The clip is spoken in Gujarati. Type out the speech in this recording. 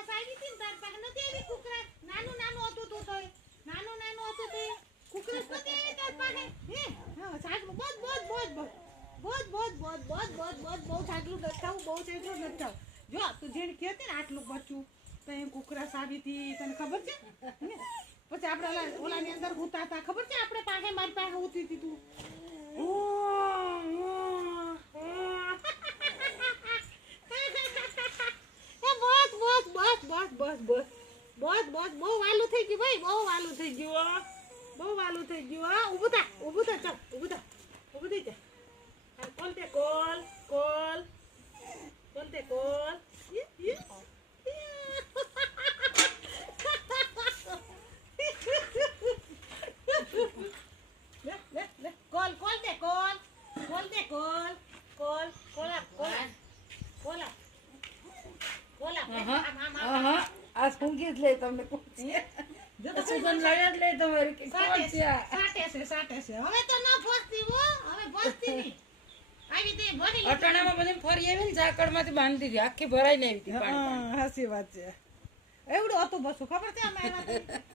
કુકરા સાવી હતી ને તાર પાસે નથી આવી કુકરા નાનું નાનું હતું તું તો નાનું નાનું હતું તે કુકરા નથી આવી તાર પાસે હે હા સાગલું બોજ બોજ બોજ બોજ બોજ બોજ બોજ બોજ બોજ બોજ બહુ સાગલું નથાવું બહુ સાગલું નથાવું જો તું જેને કહેતી ને આટલું બચ્ચું તો એમ કુકરા સાવી હતી તને ખબર છે પછી આપણે ઓલાની અંદર હુતા હતા ખબર છે આપણે પાસે મારી પાસે હુતી હતી તું બસ બહુ વાલું થઈ ગયું ભાઈ બહુ વાલું થઈ ગયું બહુ વાલું થઈ ગયું હા ઊભું થા ચાલ ઊભું થઈ જા કોલ તે કોલ તે કોલ લે કોલ તે કોલ આ સૂંઘી જ લે તમને પૂછીએ સુગંધ લાગે જ લે તમારી કે કોણ છે સાટે છે હવે તો ન ફસતી હો હવે ફસતી નહીં આવી તે ભરી અટાણામાં બધી ફરી આવી ને ઝાકળમાંથી બાંધી દીધી આખી ભરાઈને આવી હતી પાણી હાસી વાત છે એવડું હતું બસ ખબર છે અમે આવ્યા